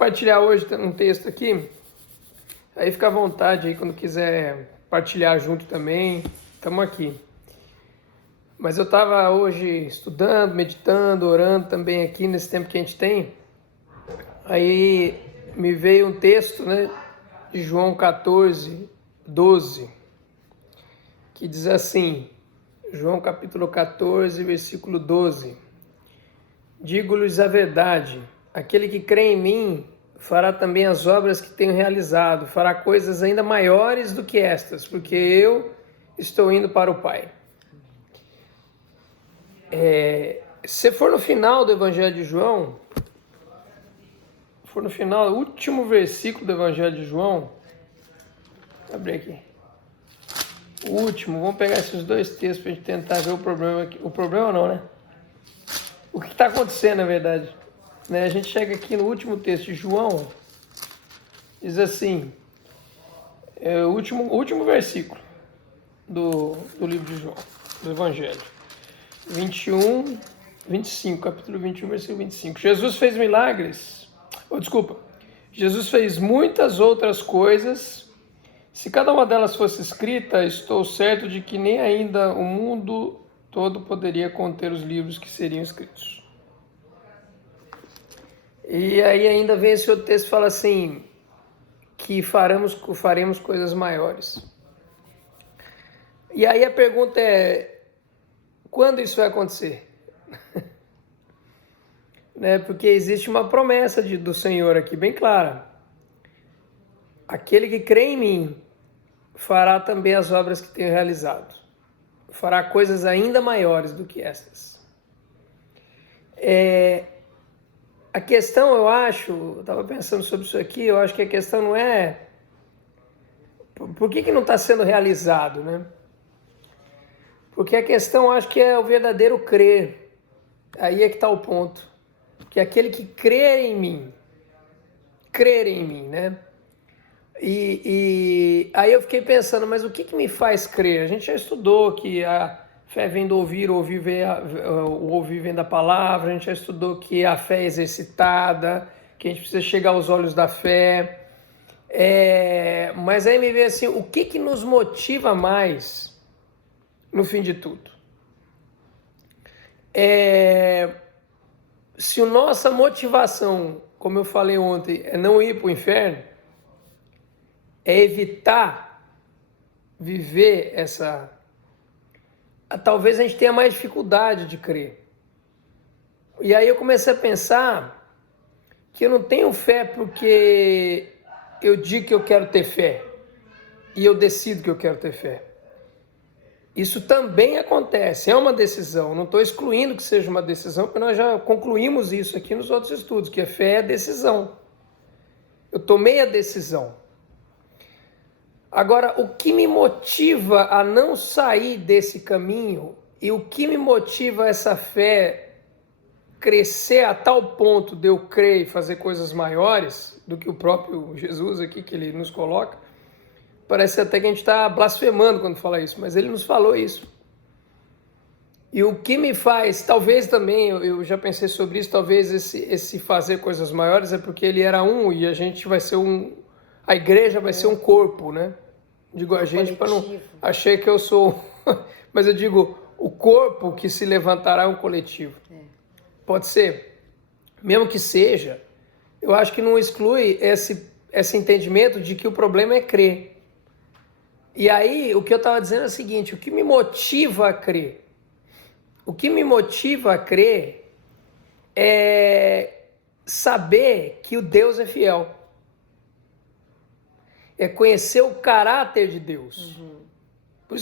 compartilhar hoje um texto aqui. Aí fica à vontade aí quando quiser partilhar junto também. Estamos aqui. Mas eu estava hoje estudando, meditando, orando também aqui nesse tempo que a gente tem. Aí me veio um texto, né, de João 14, 12, que diz assim, João capítulo 14, versículo 12. Digo-lhes a verdade, aquele que crê em mim fará também as obras que tenho realizado, fará coisas ainda maiores do que estas, porque eu estou indo para o Pai. Se for no final do Evangelho de João, for no final, o último versículo do Evangelho de João, vou abrir aqui, o último, vamos pegar esses dois textos para a gente tentar ver o problema aqui. O problema não, né? O que está acontecendo, na verdade? A gente chega aqui no último texto de João, diz assim, o último versículo do livro de João, do Evangelho, 25, capítulo 21, versículo 25. Jesus fez milagres, Jesus fez muitas outras coisas. Se cada uma delas fosse escrita, estou certo de que nem ainda o mundo todo poderia conter os livros que seriam escritos. E aí ainda vem esse outro texto que fala assim, que faremos coisas maiores. E aí a pergunta é, quando isso vai acontecer? Porque existe uma promessa do Senhor aqui, bem clara. Aquele que crê em mim fará também as obras que tenho realizado. Fará coisas ainda maiores do que estas. A questão, eu estava pensando sobre isso aqui, eu acho que a questão não é por que não está sendo realizado, né? Porque a questão, eu acho que é o verdadeiro crer. Aí é que está o ponto. Que aquele que crer em mim, né? E aí eu fiquei pensando, mas o que me faz crer? A gente já estudou que a fé vem do ouvir, o ouvir vem da palavra, a gente já estudou que a fé é exercitada, que a gente precisa chegar aos olhos da fé. Mas aí me veio assim, o que nos motiva mais no fim de tudo? Se a nossa motivação, como eu falei ontem, é não ir para o inferno, é evitar viver talvez a gente tenha mais dificuldade de crer. E aí eu comecei a pensar que eu não tenho fé porque eu digo que eu quero ter fé e eu decido que eu quero ter fé. Isso também acontece, é uma decisão, não estou excluindo que seja uma decisão, porque nós já concluímos isso aqui nos outros estudos, que a fé é decisão. Eu tomei a decisão. Agora, o que me motiva a não sair desse caminho e o que me motiva essa fé crescer a tal ponto de eu crer e fazer coisas maiores do que o próprio Jesus aqui que ele nos coloca, parece até que a gente está blasfemando quando fala isso, mas ele nos falou isso. E o que me faz, talvez também, eu já pensei sobre isso, talvez esse fazer coisas maiores é porque ele era um e a gente vai ser a igreja vai ser um corpo, né? Digo a gente para não achar que eu sou, mas eu digo o corpo que se levantará é um coletivo. Pode ser, mesmo que seja, eu acho que não exclui esse entendimento de que o problema é crer. E aí, o que eu estava dizendo é o seguinte, o que me motiva a crer? O que me motiva a crer é saber que o Deus é fiel. É conhecer o caráter de Deus. Por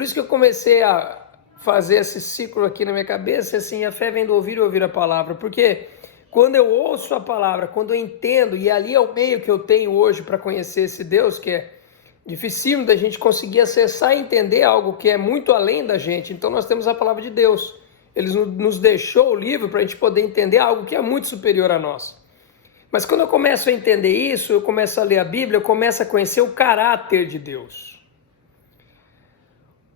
isso que eu comecei a fazer esse ciclo aqui na minha cabeça, assim, a fé vem do ouvir e ouvir a palavra. Porque quando eu ouço a palavra, quando eu entendo, e ali é o meio que eu tenho hoje para conhecer esse Deus, que é dificílimo da gente conseguir acessar e entender algo que é muito além da gente. Então nós temos a palavra de Deus. Ele nos deixou o livro para a gente poder entender algo que é muito superior a nós. Mas quando eu começo a entender isso, eu começo a ler a Bíblia, eu começo a conhecer o caráter de Deus.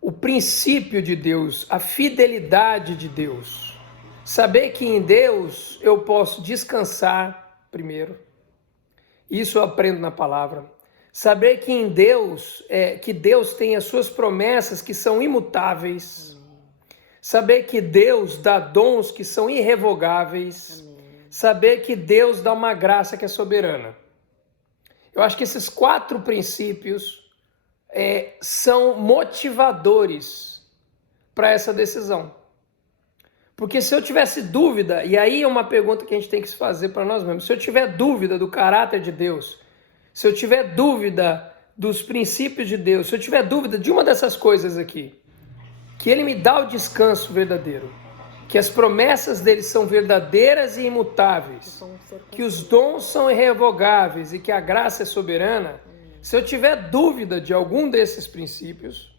O princípio de Deus, a fidelidade de Deus. Saber que em Deus eu posso descansar primeiro. Isso eu aprendo na palavra. Saber que em Deus, que Deus tem as suas promessas que são imutáveis. Saber que Deus dá dons que são irrevogáveis. Saber que Deus dá uma graça que é soberana. Eu acho que esses 4 princípios são motivadores para essa decisão. Porque se eu tivesse dúvida, e aí é uma pergunta que a gente tem que se fazer para nós mesmos, se eu tiver dúvida do caráter de Deus, se eu tiver dúvida dos princípios de Deus, se eu tiver dúvida de uma dessas coisas aqui, que Ele me dá o descanso verdadeiro, que as promessas dele são verdadeiras e imutáveis, que os dons são irrevogáveis e que a graça é soberana, se eu tiver dúvida de algum desses princípios,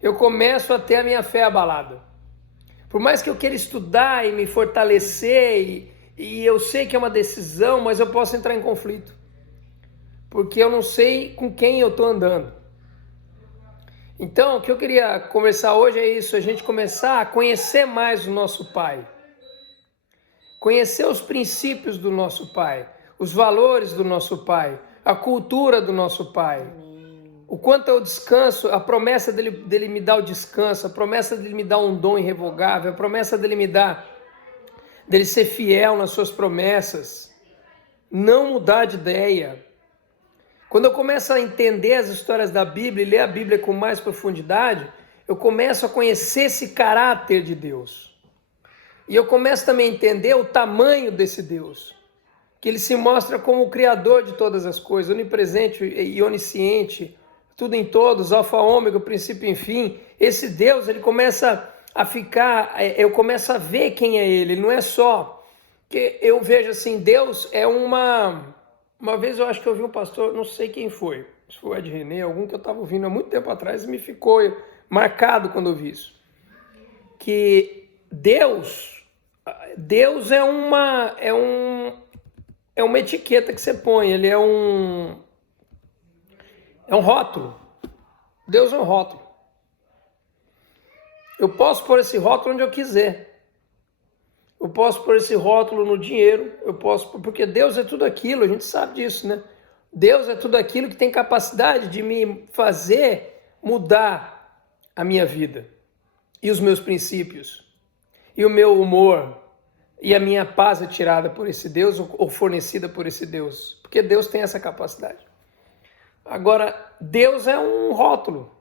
eu começo a ter a minha fé abalada. Por mais que eu queira estudar e me fortalecer, e eu sei que é uma decisão, mas eu posso entrar em conflito. Porque eu não sei com quem eu estou andando. Então, o que eu queria conversar hoje é isso, a gente começar a conhecer mais o nosso Pai. Conhecer os princípios do nosso Pai, os valores do nosso Pai, a cultura do nosso Pai. O quanto eu descanso, a promessa dele me dar o descanso, a promessa dele me dar um dom irrevogável, a promessa dele ser fiel nas suas promessas, não mudar de ideia. Quando eu começo a entender as histórias da Bíblia e ler a Bíblia com mais profundidade, eu começo a conhecer esse caráter de Deus. E eu começo também a entender o tamanho desse Deus, que ele se mostra como o Criador de todas as coisas, onipresente e onisciente, tudo em todos, alfa, ômega, o princípio e fim. Esse Deus, ele começa a ficar, eu começo a ver quem é ele, não é só, que eu vejo assim, Deus é uma vez eu acho que eu vi um pastor, não sei quem foi, se foi o Ed René, algum que eu estava ouvindo há muito tempo atrás e me ficou marcado quando eu vi isso, que Deus é uma etiqueta que você põe, ele é um rótulo. Deus é um rótulo. Eu posso pôr esse rótulo onde eu quiser. Eu posso pôr esse rótulo no dinheiro, porque Deus é tudo aquilo, a gente sabe disso, né? Deus é tudo aquilo que tem capacidade de me fazer mudar a minha vida, e os meus princípios, e o meu humor, e a minha paz é tirada por esse Deus, ou fornecida por esse Deus, porque Deus tem essa capacidade. Agora, Deus é um rótulo.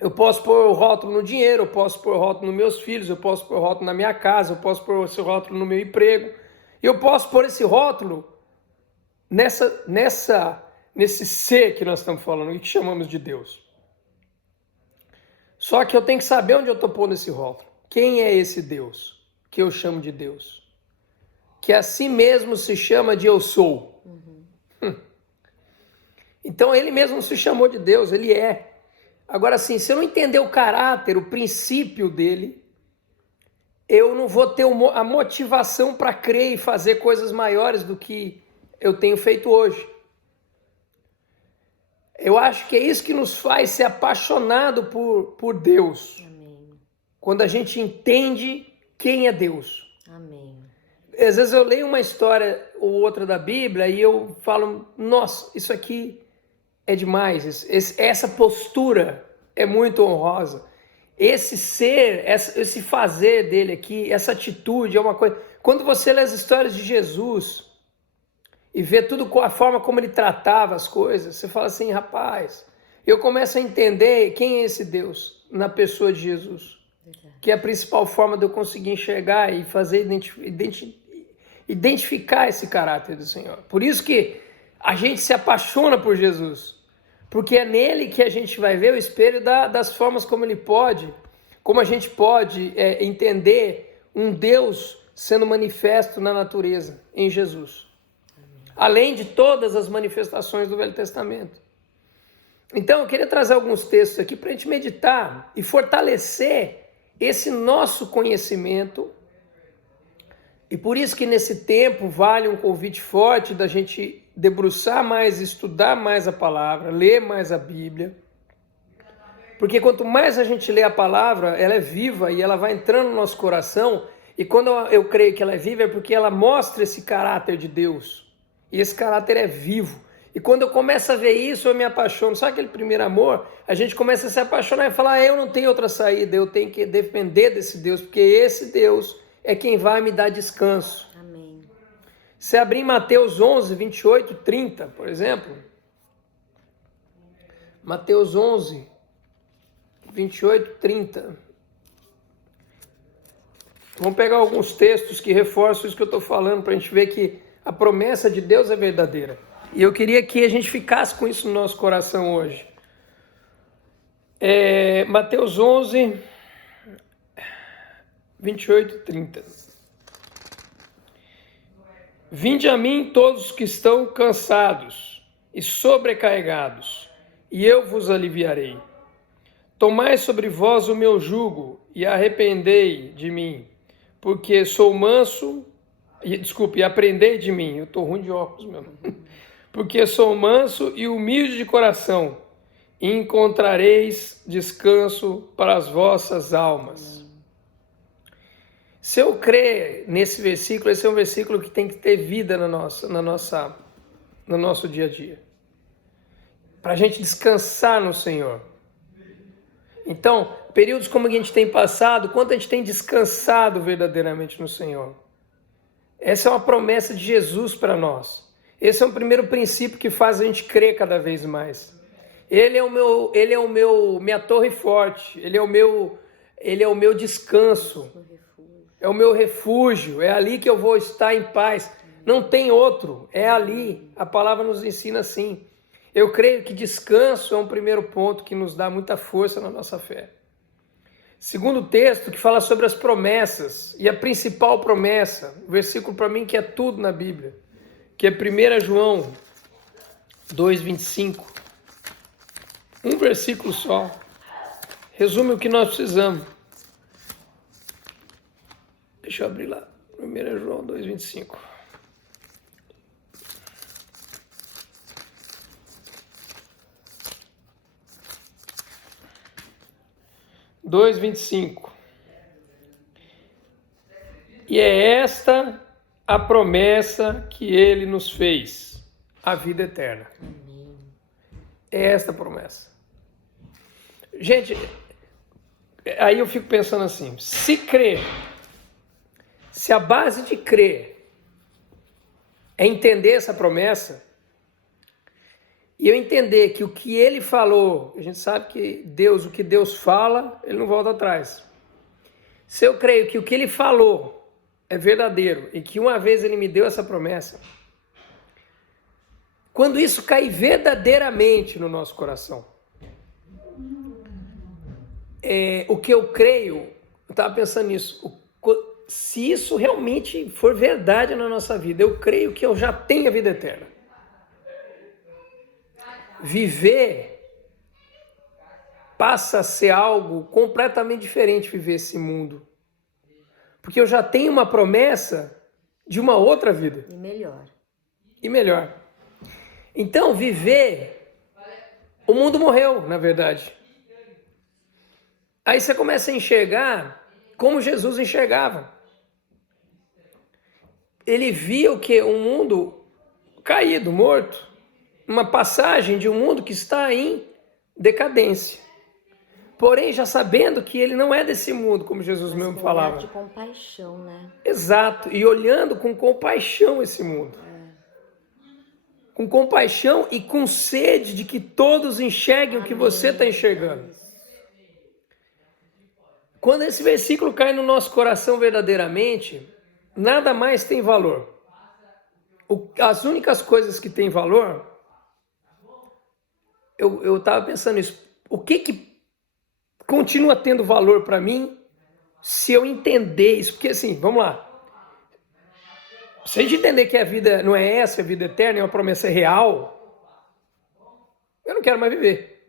Eu posso pôr o rótulo no dinheiro, eu posso pôr o rótulo nos meus filhos, eu posso pôr o rótulo na minha casa, eu posso pôr esse rótulo no meu emprego. Eu posso pôr esse rótulo nesse ser que nós estamos falando e que chamamos de Deus. Só que eu tenho que saber onde eu estou pondo esse rótulo. Quem é esse Deus que eu chamo de Deus? Que a si mesmo se chama de eu sou. Então ele mesmo se chamou de Deus, ele é. Agora, assim, se eu não entender o caráter, o princípio dele, eu não vou ter a motivação para crer e fazer coisas maiores do que eu tenho feito hoje. Eu acho que é isso que nos faz ser apaixonado por Deus. Amém. Quando a gente entende quem é Deus. Amém. Às vezes eu leio uma história ou outra da Bíblia e eu falo, nossa, isso aqui é demais, essa postura é muito honrosa. Esse ser, esse fazer dele aqui, essa atitude é uma coisa... Quando você lê as histórias de Jesus e vê tudo com a forma como ele tratava as coisas, você fala assim, rapaz, eu começo a entender quem é esse Deus na pessoa de Jesus. Que é a principal forma de eu conseguir enxergar e fazer identificar esse caráter do Senhor. Por isso que a gente se apaixona por Jesus. Porque é nele que a gente vai ver o espelho das formas como a gente pode entender um Deus sendo manifesto na natureza, em Jesus. Além de todas as manifestações do Velho Testamento. Então, eu queria trazer alguns textos aqui para a gente meditar e fortalecer esse nosso conhecimento. E por isso que nesse tempo vale um convite forte da gente debruçar mais, estudar mais a palavra, ler mais a Bíblia. Porque quanto mais a gente lê a palavra, ela é viva e ela vai entrando no nosso coração. E quando eu creio que ela é viva é porque ela mostra esse caráter de Deus. E esse caráter é vivo. E quando eu começo a ver isso, eu me apaixono. Sabe aquele primeiro amor? A gente começa a se apaixonar e falar, eu não tenho outra saída, eu tenho que depender desse Deus, porque esse Deus é quem vai me dar descanso. Amém. Se abrir em Mateus 11, 28, 30, por exemplo. Mateus 11, 28, 30. Vamos pegar alguns textos que reforçam isso que eu estou falando, para a gente ver que a promessa de Deus é verdadeira. E eu queria que a gente ficasse com isso no nosso coração hoje. Mateus 11, 28 e 30. Vinde a mim todos que estão cansados e sobrecarregados, e eu vos aliviarei. Tomai sobre vós o meu jugo e arrependei de mim, porque sou manso, e aprendei de mim, eu estou ruim de óculos mesmo, porque sou manso e humilde de coração, e encontrareis descanso para as vossas almas. Se eu crer nesse versículo, esse é um versículo que tem que ter vida no nosso dia a dia, para a gente descansar no Senhor. Então, períodos como a gente tem passado, quanto a gente tem descansado verdadeiramente no Senhor. Essa é uma promessa de Jesus para nós. Esse é o primeiro princípio que faz a gente crer cada vez mais. Ele é minha torre forte, ele é o meu descanso, é o meu refúgio, é ali que eu vou estar em paz. Não tem outro, é ali. A palavra nos ensina assim. Eu creio que descanso é um primeiro ponto que nos dá muita força na nossa fé. Segundo texto, que fala sobre as promessas, e a principal promessa, o versículo para mim que é tudo na Bíblia, que é 1 João 2,25. Um versículo só, resume o que nós precisamos. Deixa eu abrir lá, 1 João 2,25. E é esta a promessa que ele nos fez, a vida eterna. É esta a promessa. Gente, aí eu fico pensando assim, se a base de crer é entender essa promessa, e eu entender que o que ele falou, a gente sabe que o que Deus fala, ele não volta atrás. Se eu creio que o que ele falou é verdadeiro e que uma vez ele me deu essa promessa, quando isso cair verdadeiramente no nosso coração, o que eu creio, eu estava pensando nisso, se isso realmente for verdade na nossa vida, eu creio que eu já tenho a vida eterna. Viver passa a ser algo completamente diferente, viver esse mundo. Porque eu já tenho uma promessa de uma outra vida. E melhor. Então, viver... O mundo morreu, na verdade. Aí você começa a enxergar como Jesus enxergava. Ele via o quê? Um mundo caído, morto. Uma passagem de um mundo que está em decadência. Porém, já sabendo que ele não é desse mundo, como Jesus mesmo falava. De compaixão, né? Exato. E olhando com compaixão esse mundo. Com compaixão e com sede de que todos enxerguem o que você está enxergando. Quando esse versículo cai no nosso coração verdadeiramente, nada mais tem valor. As únicas coisas que têm valor, eu estava pensando nisso, o que continua tendo valor para mim se eu entender isso? Porque assim, vamos lá, se a gente entender que a vida não é essa, a vida eterna é uma promessa real, eu não quero mais viver.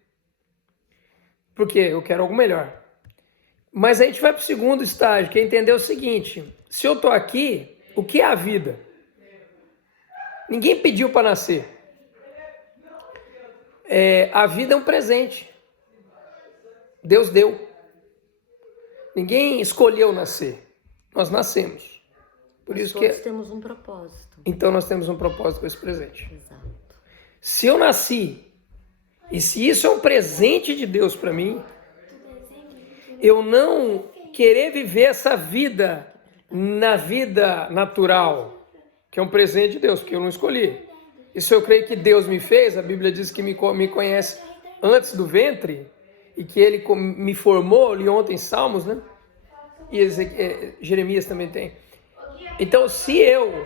Porque eu quero algo melhor. Mas a gente vai para o segundo estágio, que é entender o seguinte, se eu estou aqui, o que é a vida? Ninguém pediu para nascer. A vida é um presente. Deus deu. Ninguém escolheu nascer. Nós nascemos. Por Nós isso todos que temos um propósito. então nós temos um propósito com esse presente. Exato. Se eu nasci e se isso é um presente de Deus para mim, eu não querer viver essa vida na vida natural, que é um presente de Deus, porque eu não escolhi. Isso eu creio que Deus me fez, a Bíblia diz que me conhece antes do ventre e que Ele me formou, li ontem Salmos, né? E Jeremias também tem. Então, se eu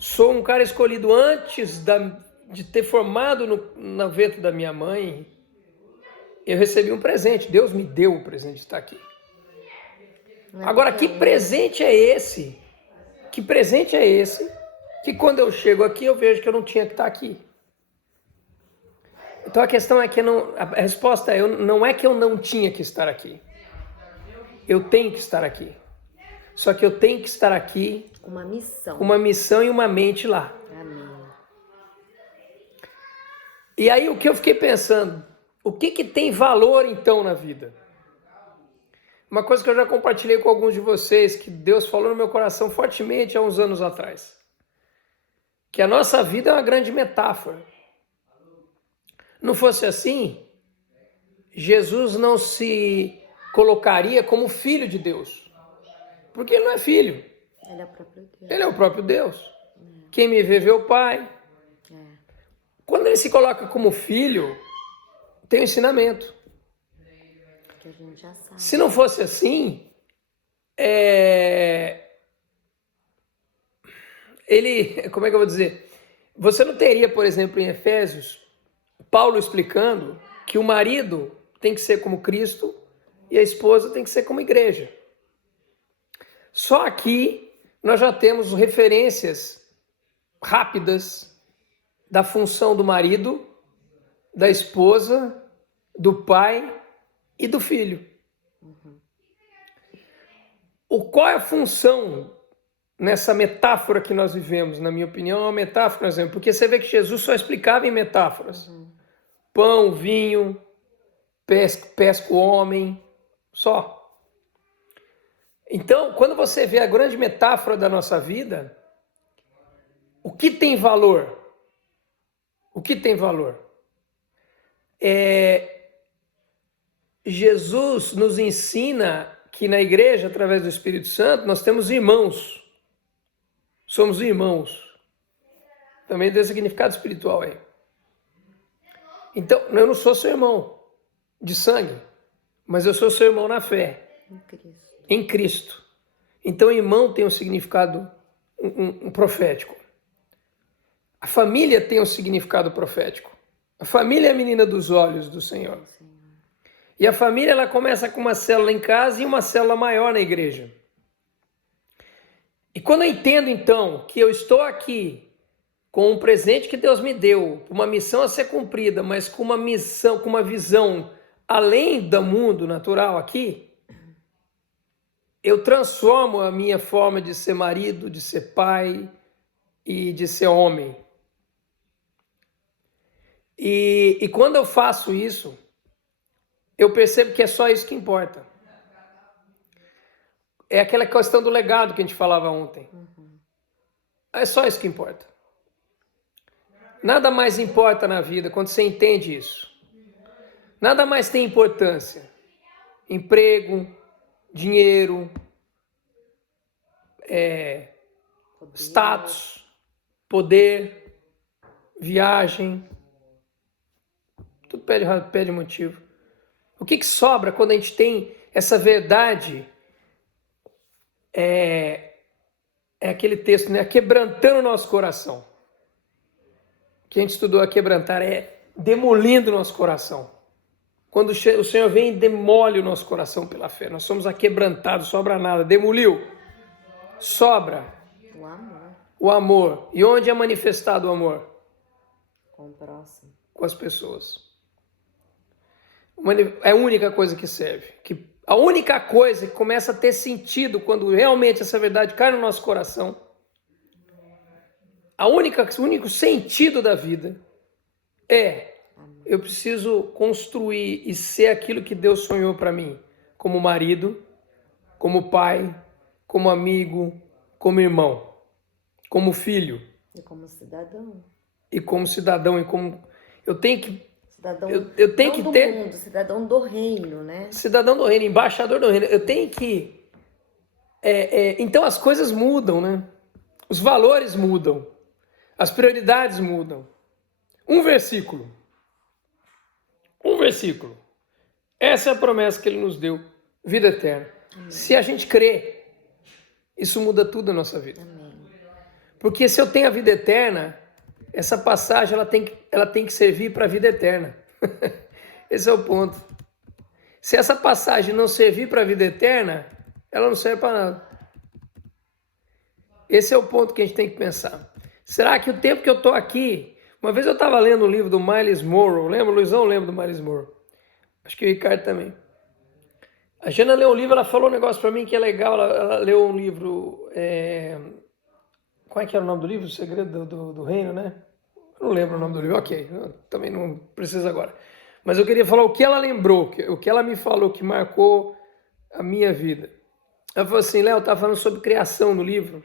sou um cara escolhido antes de ter formado no ventre da minha mãe, eu recebi um presente. Deus me deu o presente de estar aqui. Agora, que presente é esse? Que presente é esse? Que quando eu chego aqui, eu vejo que eu não tinha que estar aqui. Então a questão é que a resposta é, não é que eu não tinha que estar aqui. Eu tenho que estar aqui. Só que eu tenho que estar aqui com uma missão. Com uma missão e uma mente lá. Amém. E aí o que eu fiquei pensando, o que tem valor então na vida? Uma coisa que eu já compartilhei com alguns de vocês, que Deus falou no meu coração fortemente há uns anos atrás. Que a nossa vida é uma grande metáfora. Não fosse assim, Jesus não se colocaria como filho de Deus. Porque ele não é filho. Ele é o próprio Deus. Ele é o próprio Deus. Quem me vê, vê o Pai. Quando ele se coloca como filho, tem um ensinamento. Que a gente já sabe. Se não fosse assim, ele, como é que eu vou dizer? Você não teria, por exemplo, em Efésios, Paulo explicando que o marido tem que ser como Cristo e a esposa tem que ser como igreja. Só aqui nós já temos referências rápidas da função do marido, da esposa, do pai e do filho. Qual é a função nessa metáfora que nós vivemos? Na minha opinião, é uma metáfora, por exemplo, porque você vê que Jesus só explicava em metáforas. Pão, vinho, pesca o homem, só. Então, quando você vê a grande metáfora da nossa vida, o que tem valor? O que tem valor? Jesus nos ensina que na igreja, através do Espírito Santo, nós temos irmãos. Somos irmãos. Também tem significado espiritual aí. Então, eu não sou seu irmão de sangue, mas eu sou seu irmão na fé. Em Cristo. Em Cristo. Então, irmão tem um significado um profético. A família tem um significado profético. A família é a menina dos olhos do Senhor. E a família ela começa com uma célula em casa e uma célula maior na igreja. E quando eu entendo, então, que eu estou aqui com um presente que Deus me deu, uma missão a ser cumprida, mas com uma missão, com uma visão além do mundo natural aqui, eu transformo a minha forma de ser marido, de ser pai e de ser homem. E quando eu faço isso, eu percebo que é só isso que importa. É aquela questão do legado que a gente falava ontem. É só isso que importa. Nada mais importa na vida quando você entende isso. Nada mais tem importância. Emprego, dinheiro, status, poder, viagem. Tudo pede motivo. O que sobra quando a gente tem essa verdade? É aquele texto, né? Quebrantando o nosso coração. Que a gente estudou a quebrantar é demolindo o nosso coração. Quando o Senhor vem e demole o nosso coração pela fé. Nós somos aquebrantados, sobra nada. Demoliu. Sobra. O amor. O amor. E onde é manifestado o amor? Com o próximo. Com as pessoas. É a única coisa que serve. A única coisa que começa a ter sentido quando realmente essa verdade cai no nosso coração. O único sentido da vida eu preciso construir e ser aquilo que Deus sonhou para mim. Como marido, como pai, como amigo, como irmão, como filho E como cidadão. e como cidadão e como eu tenho que Cidadão eu tenho não que do ter mundo, cidadão do reino, né? cidadão do reino, embaixador do reino. Eu tenho que então as coisas mudam, né? Os valores mudam, as prioridades mudam. Um versículo. Essa é a promessa que ele nos deu, vida eterna. Amém. Se a gente crê, isso muda tudo na nossa vida. Amém. Porque se eu tenho a vida eterna, essa passagem ela tem que servir para a vida eterna. Esse é o ponto. Se essa passagem não servir para a vida eterna, ela não serve para nada. Esse é o ponto que a gente tem que pensar. Será que o tempo que eu estou aqui... Uma vez eu estava lendo um livro do Miles Monroe, lembra? O Luizão lembra do Miles Monroe. Acho que o Ricardo também. A Jana leu um livro, ela falou um negócio para mim que é legal. Ela leu um livro... Qual é que era o nome do livro? O Segredo do Reino, né? Eu não lembro o nome do livro. Ok, também não precisa agora. Mas eu queria falar o que ela lembrou, o que ela me falou que marcou a minha vida. Ela falou assim, Léo, estava falando sobre criação no livro.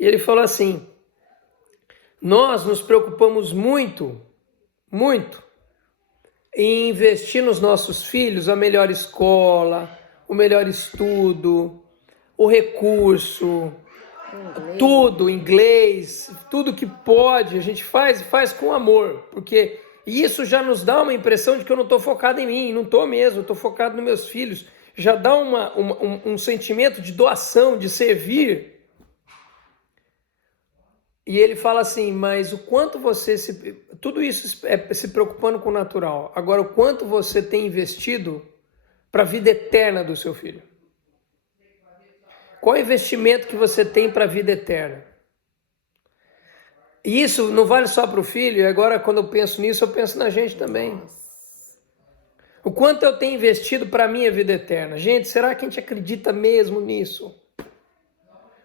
E ele falou assim, nós nos preocupamos muito em investir nos nossos filhos a melhor escola, o melhor estudo, o recurso, tudo, inglês, tudo que pode, a gente faz com amor, porque isso já nos dá uma impressão de que eu não estou focado em mim, não estou mesmo, estou focado nos meus filhos, já dá um sentimento de doação, de servir. E ele fala assim, mas o quanto você tudo isso é se preocupando com o natural, agora o quanto você tem investido para a vida eterna do seu filho? Qual é o investimento que você tem para a vida eterna? E isso não vale só para o filho, e agora quando eu penso nisso, eu penso na gente também. O quanto eu tenho investido para a minha vida eterna? Gente, será que a gente acredita mesmo nisso?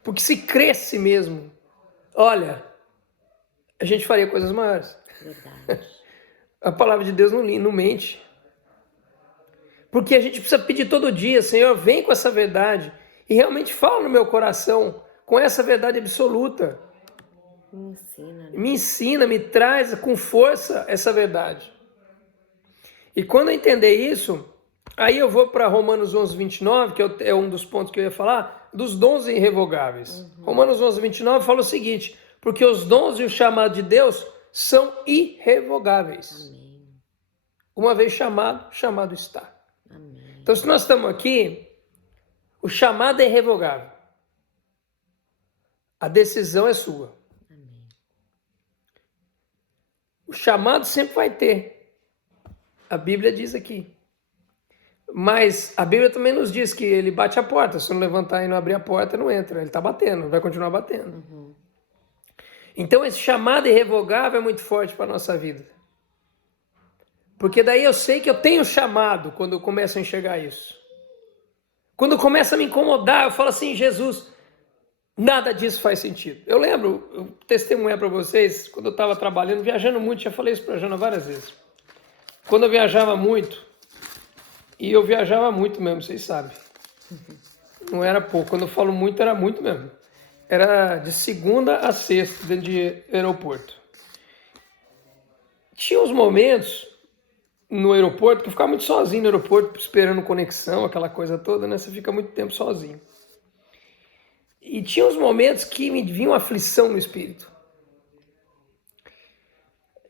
Porque se cresce mesmo, olha, a gente faria coisas maiores. Verdade. A palavra de Deus não mente. Porque a gente precisa pedir todo dia, Senhor, vem com essa verdade. E realmente fala no meu coração com essa verdade absoluta. Me ensina, né? Me ensina, me traz com força essa verdade. E quando eu entender isso, aí eu vou para Romanos 11, 29, que é um dos pontos que eu ia falar, dos dons irrevogáveis. Romanos 11, 29 fala o seguinte, porque os dons e o chamado de Deus são irrevogáveis. Amém. Uma vez chamado, chamado está. Amém. Então, se nós estamos aqui, o chamado é irrevogável. A decisão é sua. Amém. O chamado sempre vai ter. A Bíblia diz aqui. Mas a Bíblia também nos diz que ele bate a porta. Se não levantar e não abrir a porta, não entra. Ele está batendo, vai continuar batendo. Uhum. Então, esse chamado irrevogável é muito forte para a nossa vida. Porque daí eu sei que eu tenho chamado quando eu começo a enxergar isso. Quando começa a me incomodar, eu falo assim, Jesus, nada disso faz sentido. Eu lembro, eu testemunhei para vocês, quando eu estava trabalhando, viajando muito, já falei isso para a Jana várias vezes. Quando eu viajava muito, e eu viajava muito mesmo, vocês sabem. Não era pouco, quando eu falo muito, era muito mesmo. Era de segunda a sexta dentro de aeroporto. Tinha uns momentos no aeroporto que eu ficava muito sozinho no aeroporto, esperando conexão, aquela coisa toda, né? Você fica muito tempo sozinho. E tinha uns momentos que me vinha uma aflição no espírito.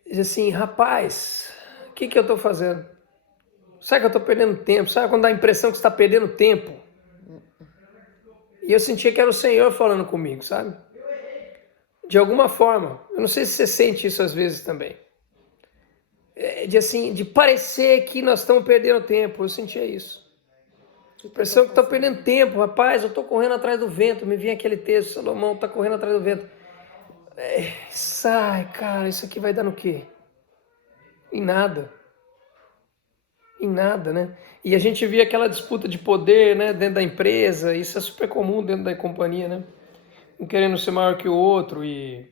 Dizia assim, rapaz, o que eu estou fazendo? Sabe que eu estou perdendo tempo? Sabe quando dá a impressão que você está perdendo tempo? E eu sentia que era o Senhor falando comigo, sabe? De alguma forma. Eu não sei se você sente isso às vezes também. De parecer que nós estamos perdendo tempo. Eu sentia isso. A impressão que estou perdendo tempo. Rapaz, eu estou correndo atrás do vento. Me vinha aquele texto, Salomão está correndo atrás do vento. Sai, cara, isso aqui vai dar no quê? Em nada. Em nada, né? E a gente via aquela disputa de poder, né, dentro da empresa. Isso é super comum dentro da companhia, né? Um querendo ser maior que o outro e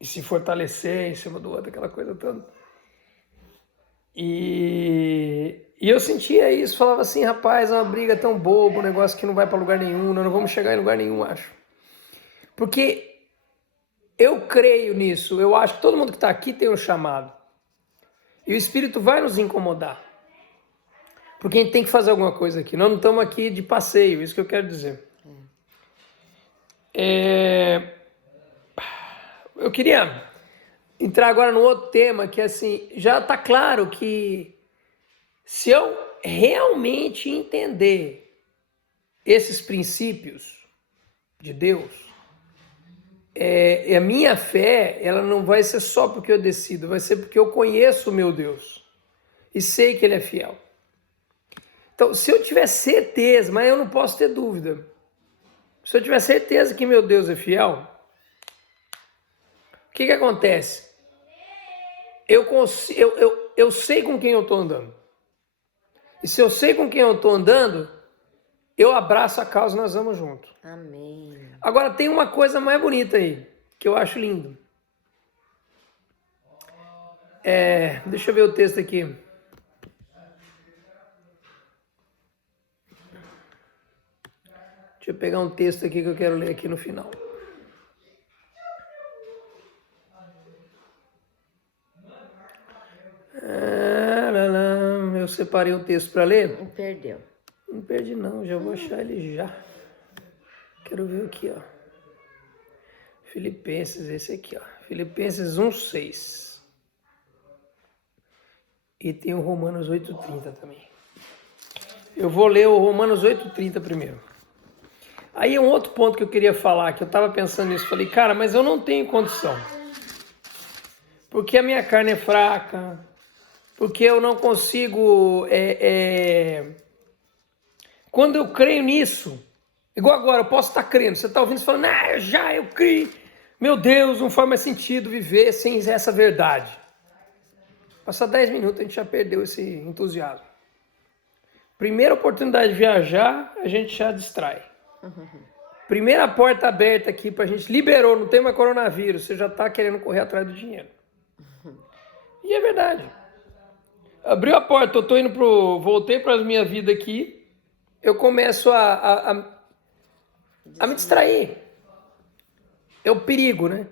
se fortalecer em cima do outro, aquela coisa toda. E E eu sentia isso, falava assim, rapaz, é uma briga tão boba, um negócio que não vai para lugar nenhum, nós não vamos chegar em lugar nenhum, acho. Porque eu creio nisso, eu acho que todo mundo que está aqui tem um chamado. E o Espírito vai nos incomodar. Porque a gente tem que fazer alguma coisa aqui. Nós não estamos aqui de passeio, isso que eu quero dizer. Eu queria entrar agora num outro tema que, assim, já está claro que se eu realmente entender esses princípios de Deus, a minha fé, ela não vai ser só porque eu decido, vai ser porque eu conheço o meu Deus e sei que Ele é fiel. Então, se eu tiver certeza, mas eu não posso ter dúvida, se eu tiver certeza que meu Deus é fiel, o que acontece? Eu sei com quem eu estou andando. E se eu sei com quem eu estou andando, eu abraço a causa e nós vamos junto. Amém. Agora tem uma coisa mais bonita aí, que eu acho lindo. Deixa eu ver o texto aqui. Deixa eu pegar um texto aqui que eu quero ler aqui no final. Eu separei um texto para ler. Não perdeu. Não perdi não, já vou achar ele já. Quero ver aqui, ó. Filipenses, esse aqui, ó. Filipenses 1:6. E tem o Romanos 8:30 também. Eu vou ler o Romanos 8:30 primeiro. Aí é um outro ponto que eu queria falar, que eu estava pensando nisso. Falei, cara, mas eu não tenho condição. Porque a minha carne é fraca. Porque eu não consigo... Quando eu creio nisso, igual agora, eu posso estar crendo. Você está ouvindo e falando, eu criei. Meu Deus, não faz mais sentido viver sem essa verdade. Passar 10 minutos a gente já perdeu esse entusiasmo. Primeira oportunidade de viajar, a gente já distrai. Primeira porta aberta aqui pra gente, liberou, não tem mais coronavírus, você já está querendo correr atrás do dinheiro. E é verdade. Abriu a porta, eu tô indo voltei para a minha vida aqui, eu começo a me distrair. É o perigo, né?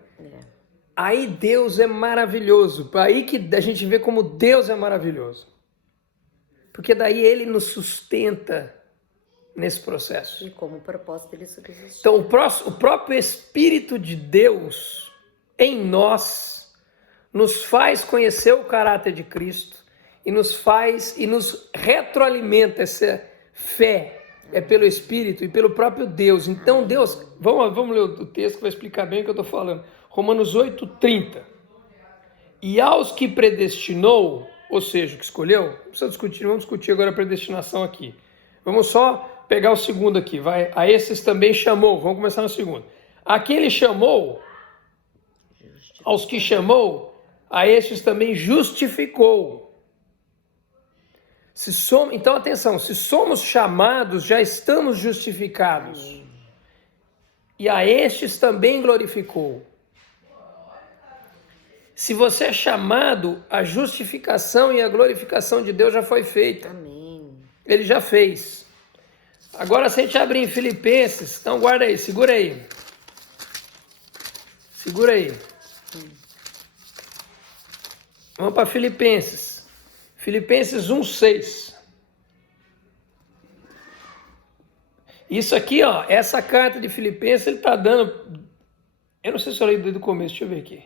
Aí Deus é maravilhoso. Aí que a gente vê como Deus é maravilhoso. Porque daí Ele nos sustenta nesse processo. E como propósito Ele subsistir. Então o próprio Espírito de Deus em nós nos faz conhecer o caráter de Cristo e nos retroalimenta essa fé. É pelo Espírito e pelo próprio Deus. Então Deus, vamos ler o texto que vai explicar bem o que eu estou falando. Romanos 8:30. E aos que predestinou, ou seja, que escolheu, não precisa discutir, vamos discutir agora a predestinação aqui. Vamos só pegar o segundo aqui, vai. A esses também chamou, vamos começar no segundo. Aquele chamou, aos que chamou, a estes também justificou. Então atenção, se somos chamados, já estamos justificados. E a estes também glorificou. Se você é chamado, a justificação e a glorificação de Deus já foi feita. Amém. Ele já fez. Agora se a gente abrir em Filipenses, então guarda aí, segura aí. Segura aí. Vamos para Filipenses. Filipenses 1:6. Isso aqui, ó, essa carta de Filipenses, ele está dando... Eu não sei se eu leio desde o começo, deixa eu ver aqui.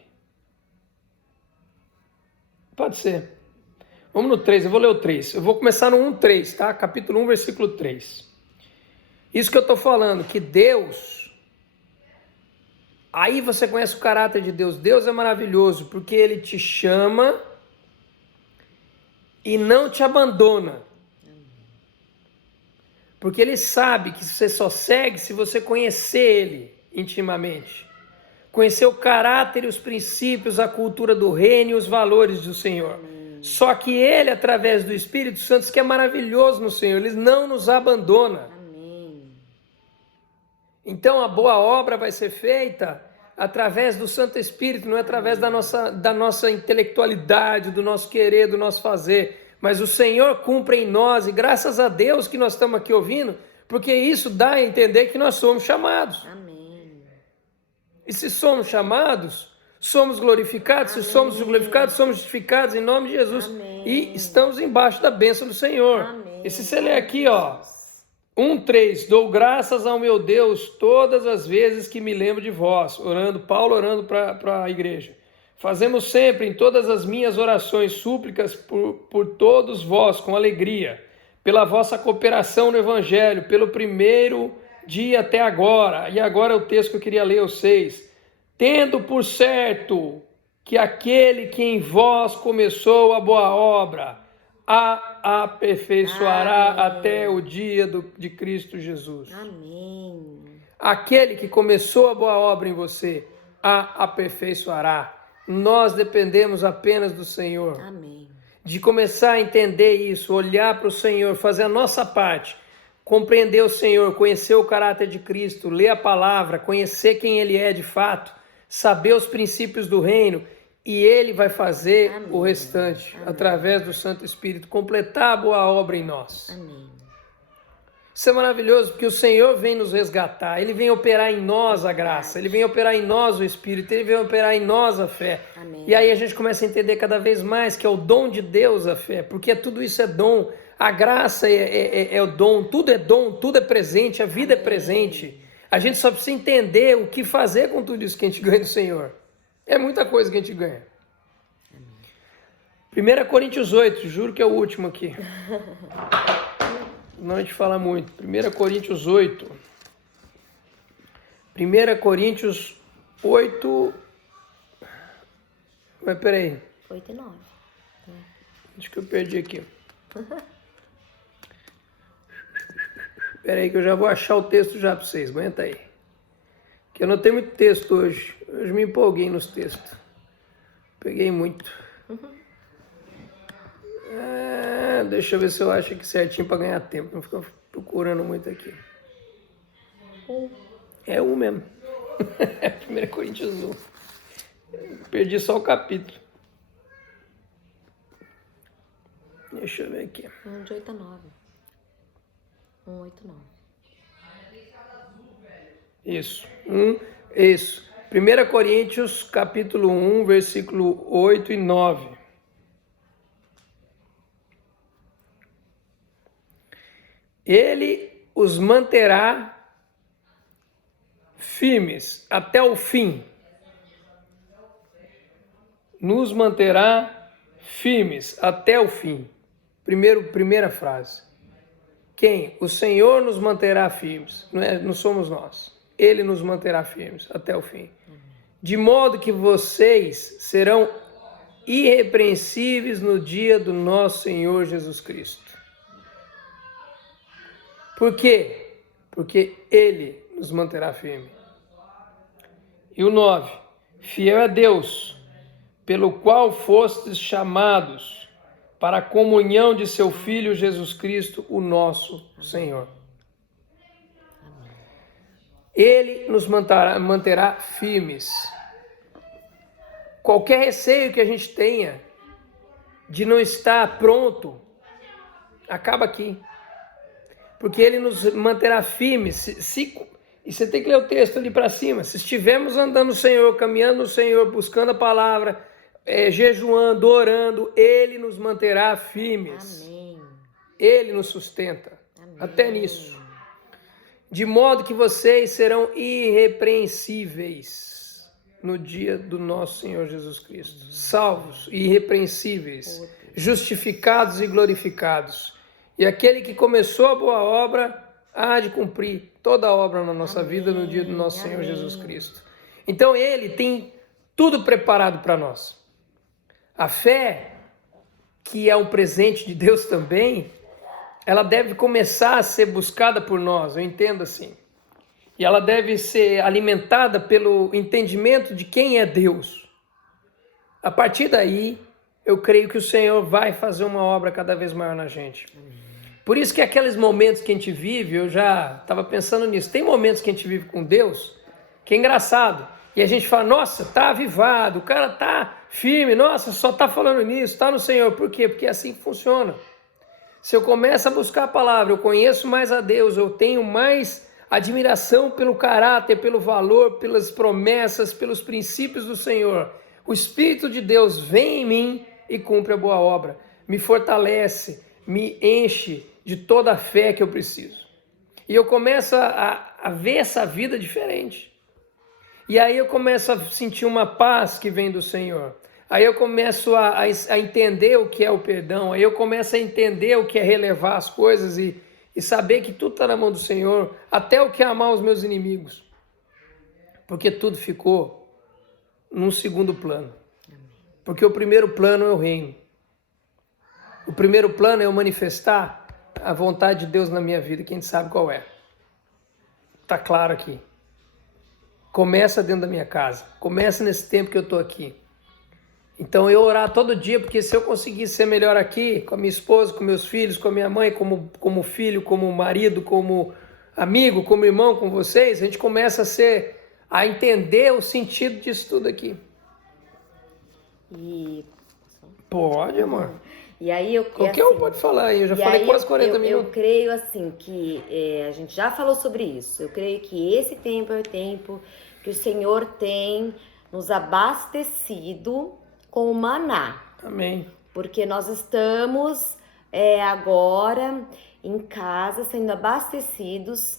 Pode ser. Vamos no 3, eu vou ler o 3. Eu vou começar no 1:3, tá? Capítulo 1, versículo 3. Isso que eu estou falando, que Deus... Aí você conhece o caráter de Deus. Deus é maravilhoso, porque Ele te chama e não te abandona. Porque Ele sabe que você só segue se você conhecer Ele intimamente. Conhecer o caráter e os princípios, a cultura do reino e os valores do Senhor. Só que Ele, através do Espírito Santo, isso que é maravilhoso no Senhor, Ele não nos abandona. Amém. Então a boa obra vai ser feita através do Santo Espírito, não é através da nossa intelectualidade, do nosso querer, do nosso fazer, mas o Senhor cumpre em nós, e graças a Deus que nós estamos aqui ouvindo, porque isso dá a entender que nós somos chamados. Amém. E se somos chamados, somos glorificados. Amém. Se somos glorificados, somos justificados em nome de Jesus. Amém. E estamos embaixo da bênção do Senhor. Amém. E se você ler aqui, ó, 1:3, dou graças ao meu Deus todas as vezes que me lembro de vós. Paulo orando para a igreja. Fazemos sempre em todas as minhas orações súplicas por todos vós com alegria, pela vossa cooperação no Evangelho, pelo primeiro dia até agora. E agora o texto que eu queria ler, o 6. Tendo por certo que aquele que em vós começou a boa obra, a aperfeiçoará até o dia de Cristo Jesus. Amém. Aquele que começou a boa obra em você, a aperfeiçoará. Nós dependemos apenas do Senhor. Amém. De começar a entender isso, olhar para o Senhor, fazer a nossa parte, compreender o Senhor, conhecer o caráter de Cristo, ler a palavra, conhecer quem Ele é de fato, saber os princípios do reino, e Ele vai fazer o restante, através do Santo Espírito, completar a boa obra em nós. Amém. Isso é maravilhoso, porque o Senhor vem nos resgatar, Ele vem operar em nós a graça, Ele vem operar em nós o Espírito, Ele vem operar em nós a fé. Amém. E aí a gente começa a entender cada vez mais que é o dom de Deus a fé, porque tudo isso é dom, a graça é o dom, tudo é presente, a vida é presente. A gente só precisa entender o que fazer com tudo isso que a gente ganha do Senhor. É muita coisa que a gente ganha. 1 Coríntios 8, juro que é o último aqui. Não a gente fala muito. 1 Coríntios 8. 1 Coríntios 8. Mas peraí. 8 e 9. Acho que eu perdi aqui. Peraí que eu já vou achar o texto já para vocês. Aguenta aí. Que eu não tenho muito texto hoje. Hoje me empolguei nos textos. Peguei muito. Deixa eu ver se eu acho aqui certinho para ganhar tempo. Não ficar procurando muito aqui. É um mesmo. 1 Coríntios 1. Perdi só o capítulo. Deixa eu ver aqui. 1 de 8 a 9. 1, 8, 9. Isso. Isso. 1 Coríntios, capítulo 1, versículo 8 e 9. Ele os manterá firmes até o fim. Nos manterá firmes até o fim. Primeira frase. Quem? O Senhor nos manterá firmes. Não somos nós. Ele nos manterá firmes até o fim. De modo que vocês serão irrepreensíveis no dia do nosso Senhor Jesus Cristo. Por quê? Porque Ele nos manterá firme. E o 9. Fiel é Deus, pelo qual fostes chamados para a comunhão de seu Filho Jesus Cristo, o nosso Senhor. Ele nos manterá firmes. Qualquer receio que a gente tenha de não estar pronto, acaba aqui. Porque Ele nos manterá firmes. E você tem que ler o texto ali para cima. Se estivermos andando no Senhor, caminhando no Senhor, buscando a palavra, jejuando, orando, Ele nos manterá firmes. Amém. Ele nos sustenta. Amém. Até nisso. De modo que vocês serão irrepreensíveis no dia do nosso Senhor Jesus Cristo. Salvos, irrepreensíveis, justificados e glorificados. E aquele que começou a boa obra há de cumprir toda a obra na nossa vida no dia do nosso Senhor Jesus Cristo. Então Ele tem tudo preparado para nós. A fé, que é um presente de Deus também, ela deve começar a ser buscada por nós, eu entendo assim. E ela deve ser alimentada pelo entendimento de quem é Deus. A partir daí, eu creio que o Senhor vai fazer uma obra cada vez maior na gente. Por isso que aqueles momentos que a gente vive, eu já estava pensando nisso, tem momentos que a gente vive com Deus, que é engraçado, E a gente fala, nossa, tá avivado, o cara tá firme, nossa, só tá falando nisso, tá no Senhor. Por quê? Porque é assim que funciona. Se eu começo a buscar a palavra, eu conheço mais a Deus, eu tenho mais admiração pelo caráter, pelo valor, pelas promessas, pelos princípios do Senhor. O Espírito de Deus vem em mim e cumpre a boa obra. Me fortalece, me enche de toda a fé que eu preciso. E eu começo a ver essa vida diferente. E aí eu começo a sentir uma paz que vem do Senhor. Aí eu começo a entender o que é o perdão. Aí eu começo a entender o que é relevar as coisas e saber que tudo está na mão do Senhor. Até o que é amar os meus inimigos. Porque tudo ficou num segundo plano. Porque o primeiro plano é o reino. O primeiro plano é eu manifestar a vontade de Deus na minha vida. Quem sabe qual é? Está claro aqui. Começa dentro da minha casa. Começa nesse tempo que eu estou aqui. Então eu orar todo dia, porque se eu conseguir ser melhor aqui, com a minha esposa, com meus filhos, com a minha mãe, como filho, como marido, como amigo, como irmão, com vocês, a gente começa a entender o sentido disso tudo aqui. E... Pode, amor. E aí Qualquer um pode falar aí, eu já falei quase 40 minutos. Eu creio assim que a gente já falou sobre isso. Eu creio que esse tempo é o tempo que o Senhor tem nos abastecido com o maná. Amém. Porque nós estamos agora em casa sendo abastecidos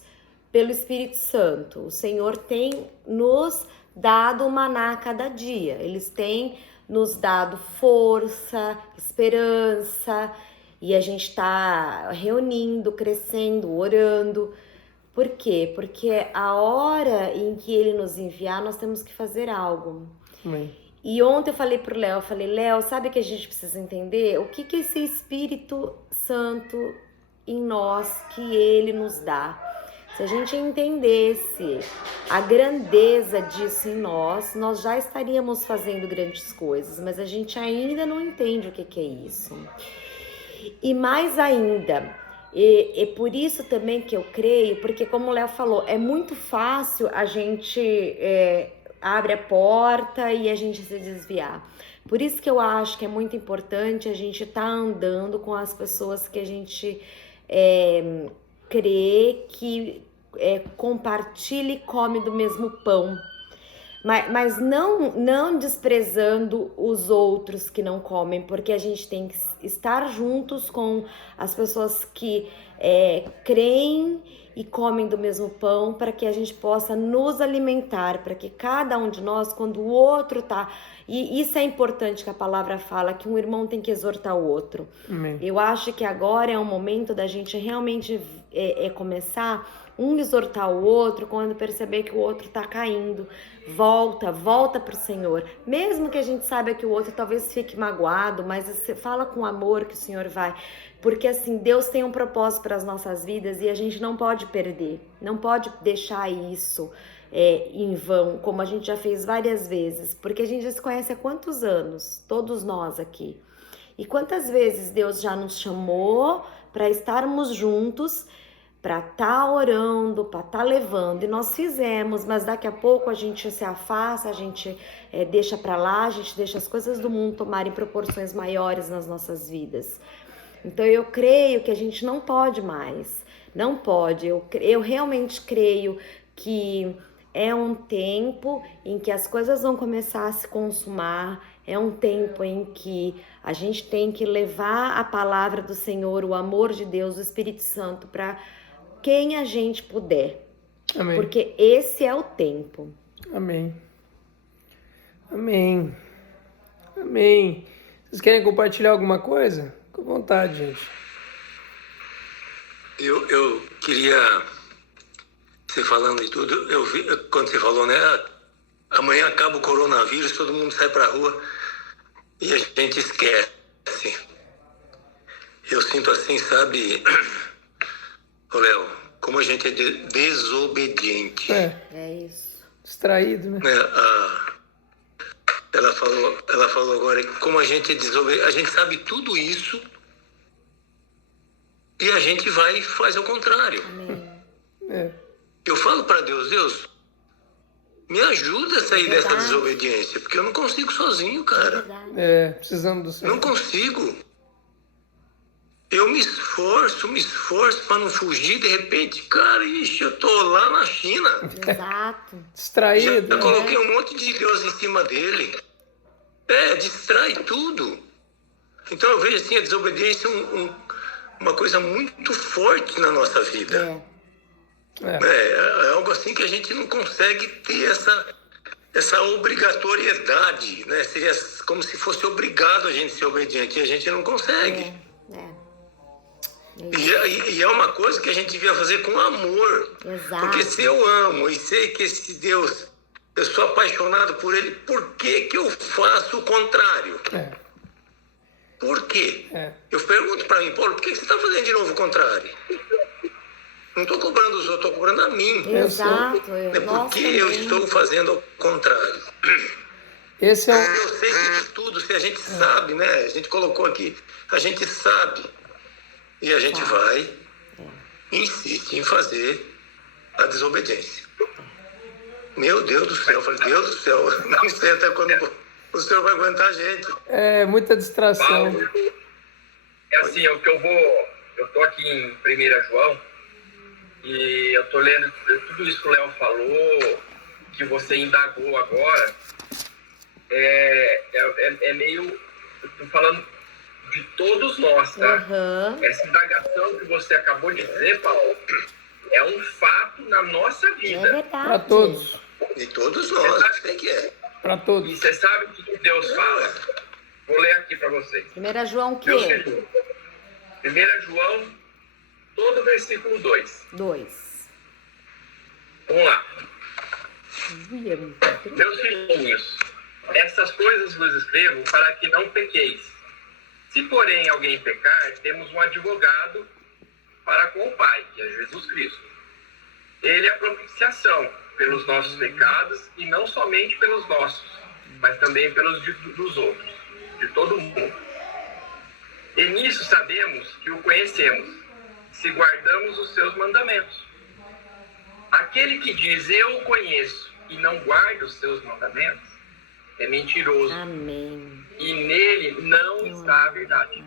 pelo Espírito Santo. O Senhor tem nos dado o maná a cada dia. Eles têm nos dado força, esperança, e a gente está reunindo, crescendo, orando. Por quê? Porque a hora em que Ele nos enviar, nós temos que fazer algo. Amém. E ontem eu falei pro Léo, Léo, sabe que a gente precisa entender? O que esse Espírito Santo em nós que Ele nos dá? Se a gente entendesse a grandeza disso em nós, nós já estaríamos fazendo grandes coisas, mas a gente ainda não entende o que é isso. E mais ainda, é por isso também que eu creio, porque como o Léo falou, é muito fácil a gente abre a porta e a gente se desviar. Por isso que eu acho que é muito importante a gente estar andando com as pessoas que a gente crê que compartilha e come do mesmo pão. Mas não desprezando os outros que não comem, porque a gente tem que estar juntos com as pessoas que creem e comem do mesmo pão, para que a gente possa nos alimentar, para que cada um de nós, quando o outro tá... E isso é importante que a palavra fala, que um irmão tem que exortar o outro. Amém. Eu acho que agora é o momento da gente realmente começar um exortar o outro quando perceber que o outro tá caindo. Volta pro Senhor. Mesmo que a gente saiba que o outro talvez fique magoado, mas você fala com amor que o Senhor vai. Porque assim, Deus tem um propósito para as nossas vidas e a gente não pode perder. Não pode deixar isso em vão, como a gente já fez várias vezes. Porque a gente já se conhece há quantos anos? Todos nós aqui. E quantas vezes Deus já nos chamou para estarmos juntos, para estar orando, para estar levando, e nós fizemos, mas daqui a pouco a gente se afasta, a gente deixa para lá, a gente deixa as coisas do mundo tomarem proporções maiores nas nossas vidas. Então eu creio que a gente não pode mais, não pode, eu realmente creio que é um tempo em que as coisas vão começar a se consumar, é um tempo em que a gente tem que levar a palavra do Senhor, o amor de Deus, o Espírito Santo para quem a gente puder. Amém. Porque esse é o tempo. Amém. Amém. Amém. Vocês querem compartilhar alguma coisa? Com vontade, gente. Eu queria, você falando e tudo, eu vi, quando você falou, né? Amanhã acaba o coronavírus, todo mundo sai pra rua e a gente esquece. Eu sinto assim, sabe... Ô, Léo, como a gente é desobediente. É isso. Distraído, né? Ela falou agora que como a gente é desobediente, a gente sabe tudo isso e a gente vai e faz ao contrário. Amém. É. Eu falo para Deus, Me ajuda a sair dessa desobediência, porque eu não consigo sozinho, cara. Precisamos do Senhor. Não consigo. Eu me esforço para não fugir, de repente, cara, ixi, eu tô lá na China. Exato. Distraído. Já coloquei um monte de Deus em cima dele. Distrai tudo. Então eu vejo assim, a desobediência uma coisa muito forte na nossa vida. É algo assim que a gente não consegue ter essa obrigatoriedade, né? Seria como se fosse obrigado a gente ser obediente, e a gente não consegue. E é uma coisa que a gente devia fazer com amor. Exato. Porque se eu amo e sei que esse Deus, eu sou apaixonado por ele, por que eu faço o contrário? Por quê? Eu pergunto para mim, Paulo, por que você está fazendo de novo o contrário? Não estou cobrando os outros, estou cobrando a mim. Exato. Porque eu estou fazendo ao contrário. Eu sei que de tudo, se a gente sabe, né? A gente colocou aqui, a gente sabe. E a gente vai e insiste em fazer a desobediência. Meu Deus do céu, eu falei, Deus do céu, não sei até quando o Senhor vai aguentar a gente. Muita distração. Paulo, assim, o que eu tô aqui em 1 João, e eu tô lendo tudo isso que o Léo falou, que você indagou agora, é meio, eu tô falando de todos nós, tá? Essa indagação que você acabou de dizer, Paulo, é um fato na nossa vida. Para todos. De todos nós, sei que é. Para todos. E você sabe o que Deus fala? Vou ler aqui para vocês. 1 João o quê? 1 João, todo o versículo 2. 2. Vamos lá. Meus filhinhos, essas coisas vos escrevo para que não pequeis. Se, porém, alguém pecar, temos um advogado para com o Pai, que é Jesus Cristo. Ele é a propiciação pelos nossos pecados, e não somente pelos nossos, mas também pelos dos outros, de todo mundo. E nisso sabemos que o conhecemos, se guardamos os seus mandamentos. Aquele que diz, eu o conheço, e não guarda os seus mandamentos, é mentiroso. Amém. E nele não está a verdade.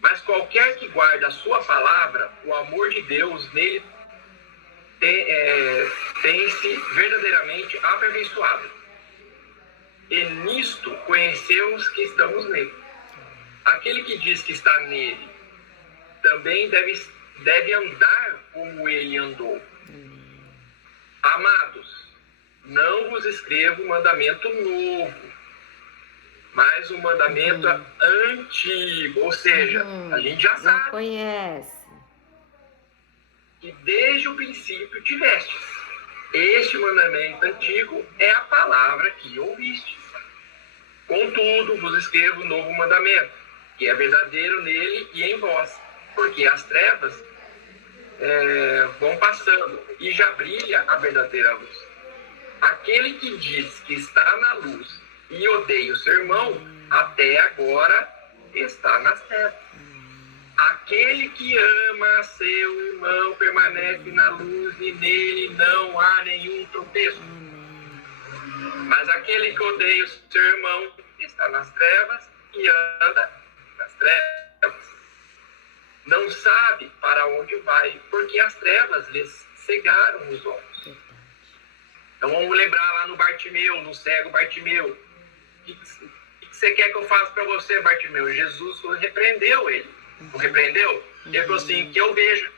Mas qualquer que guarda a sua palavra, o amor de Deus nele tem-se verdadeiramente aperfeiçoado. E nisto conhecemos que estamos nele. Aquele que diz que está nele também deve andar como ele andou. Amados, não vos escrevo mandamento novo, mas um mandamento antigo, ou seja, a gente já sabe. Já conhece. Que desde o princípio tivestes. Este mandamento antigo é a palavra que ouvistes. Contudo, vos escrevo um novo mandamento, que é verdadeiro nele e em vós, porque as trevas vão passando e já brilha a verdadeira luz. Aquele que diz que está na luz e odeia o seu irmão, até agora está nas trevas. Aquele que ama seu irmão permanece na luz e nele não há nenhum tropeço. Mas aquele que odeia o seu irmão está nas trevas e anda nas trevas. Não sabe para onde vai, porque as trevas lhes cegaram os olhos. Então vamos lembrar lá no Bartimeu, no cego Bartimeu. O que você quer que eu faça para você, Bartimeu? Jesus repreendeu ele. Não repreendeu? Ele falou assim, que eu veja.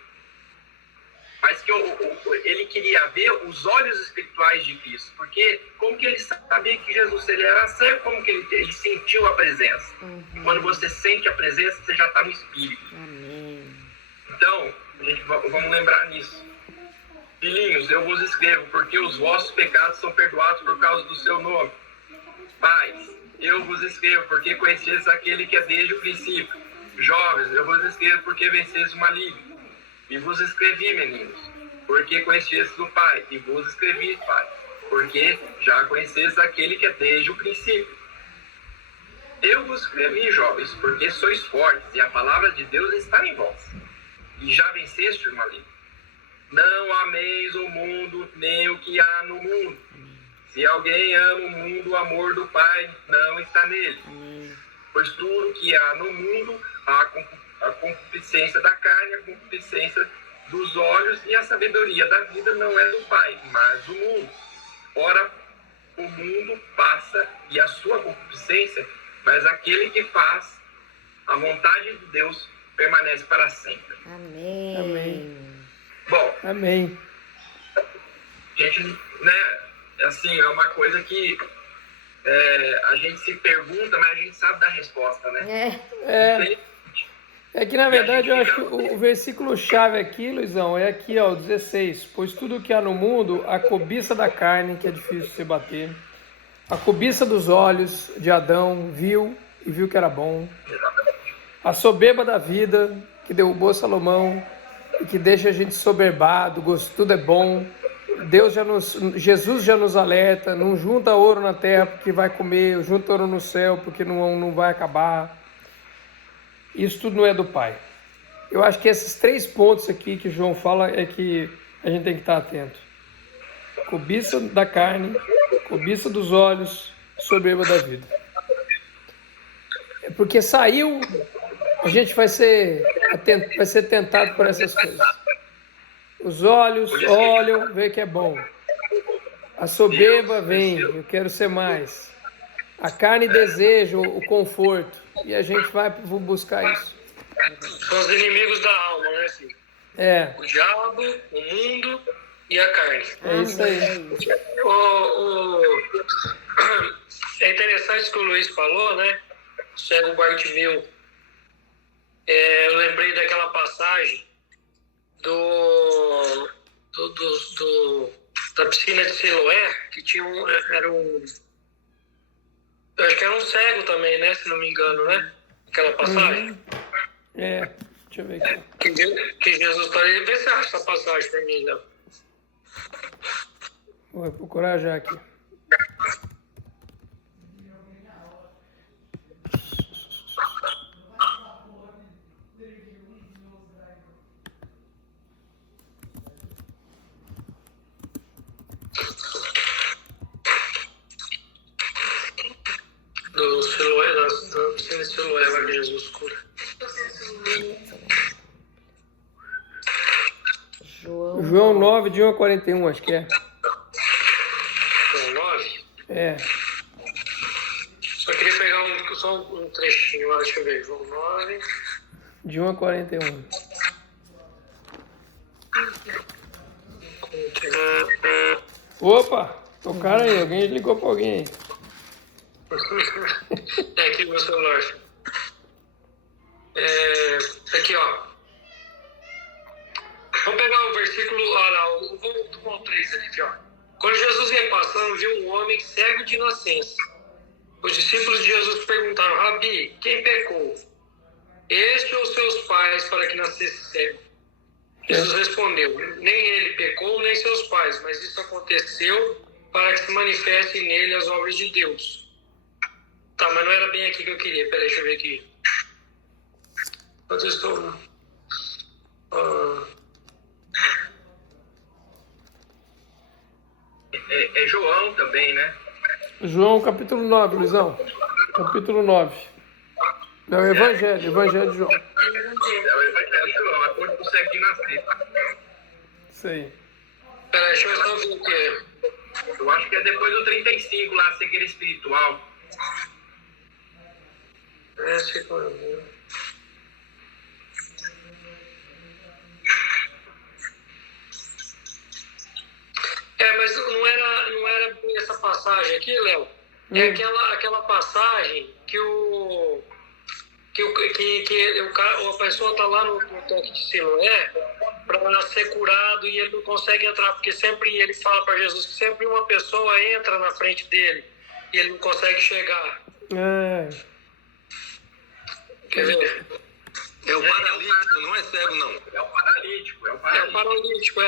Mas que ele queria ver os olhos espirituais de Cristo. Porque como que ele sabia que Jesus ele era cego? Como que ele sentiu a presença? E quando você sente a presença, você já está no Espírito. Amém. Então, vamos lembrar nisso. Filhinhos, eu vos escrevo, porque os vossos pecados são perdoados por causa do seu nome. Pais, eu vos escrevo, porque conheceis aquele que é desde o princípio. Jovens, eu vos escrevo, porque venceis o maligno. E vos escrevi, meninos, porque conhecestes o Pai. E vos escrevi, Pai, porque já conheceis aquele que é desde o princípio. Eu vos escrevi, jovens, porque sois fortes, e a palavra de Deus está em vós. E já venceste o maligno. Não ameis o mundo, nem o que há no mundo. Se alguém ama o mundo, o amor do Pai não está nele. Pois tudo que há no mundo, a concupiscência da carne, a concupiscência dos olhos e a sabedoria da vida não é do Pai, mas do mundo. Ora, o mundo passa e a sua concupiscência, mas aquele que faz a vontade de Deus permanece para sempre. Amém. Amém. Bom, Amém. gente, né, assim, é uma coisa que a gente se pergunta, mas a gente sabe da resposta, né? É que na verdade eu acho que o versículo-chave aqui, Luizão, é aqui, ó, o 16. Pois tudo que há no mundo, a cobiça da carne, que é difícil se bater, a cobiça dos olhos de Adão, viu e viu que era bom, a soberba da vida, que derrubou Salomão e que deixa a gente soberbado, tudo é bom. Jesus já nos alerta, não junta ouro na terra porque vai comer, junta ouro no céu porque não vai acabar. Isso tudo não é do Pai. Eu acho que esses 3 pontos aqui que João fala é que a gente tem que estar atento. Cobiça da carne, cobiça dos olhos, soberba da vida. É porque saiu, a gente vai ser tentado por essas coisas. Os olhos olham, vê que é bom. A soberba vem, eu quero ser mais. A carne deseja o conforto. E a gente vai buscar isso. São os inimigos da alma, né, filho? O diabo, o mundo e a carne. É isso aí. É interessante o que o Luiz falou, né? O cego Bartimeu. Eu lembrei daquela passagem da piscina de Siloé, que tinha eu acho que era um cego também, né? Se não me engano, né? Aquela passagem. Deixa eu ver aqui. Que Jesus está ali. Vê se acha essa passagem para mim, Léo. Vou procurar já aqui. Do Siloé, da piscina de Siloé, lá que Jesus cura. João 9, de 1 a 41, acho que é. João 9? Só queria pegar só um trechinho lá, deixa eu ver. João 9. De 1 a 41. Opa! Tocaram aí, alguém ligou pra alguém aí. É aqui no meu celular. Aqui, ó. Vamos pegar o versículo, o 3 aqui, ó. Quando Jesus ia passando, viu um homem cego de nascença. Os discípulos de Jesus perguntaram: Rabi, quem pecou? Este ou seus pais para que nascesse cego? Jesus respondeu: nem ele pecou, nem seus pais, mas isso aconteceu para que se manifestem nele as obras de Deus. Tá, mas não era bem aqui que eu queria. Peraí, deixa eu ver aqui. Onde estou? É João também, né? João, capítulo 9, Luizão. Capítulo 9. Não, é o Evangelho de João. É o Evangelho de João, a cor do cego de nascer. Isso aí. Peraí, deixa eu só ver o que é. Eu acho que é depois do 35 lá, cegueira espiritual. Mas não era essa passagem aqui, Léo. É aquela passagem que a pessoa está lá no tanque de Siloé para ser curado e ele não consegue entrar, porque sempre ele fala para Jesus que sempre uma pessoa entra na frente dele e ele não consegue chegar. Quer ver? É o paralítico, não é cego, não. É o paralítico. É o paralítico,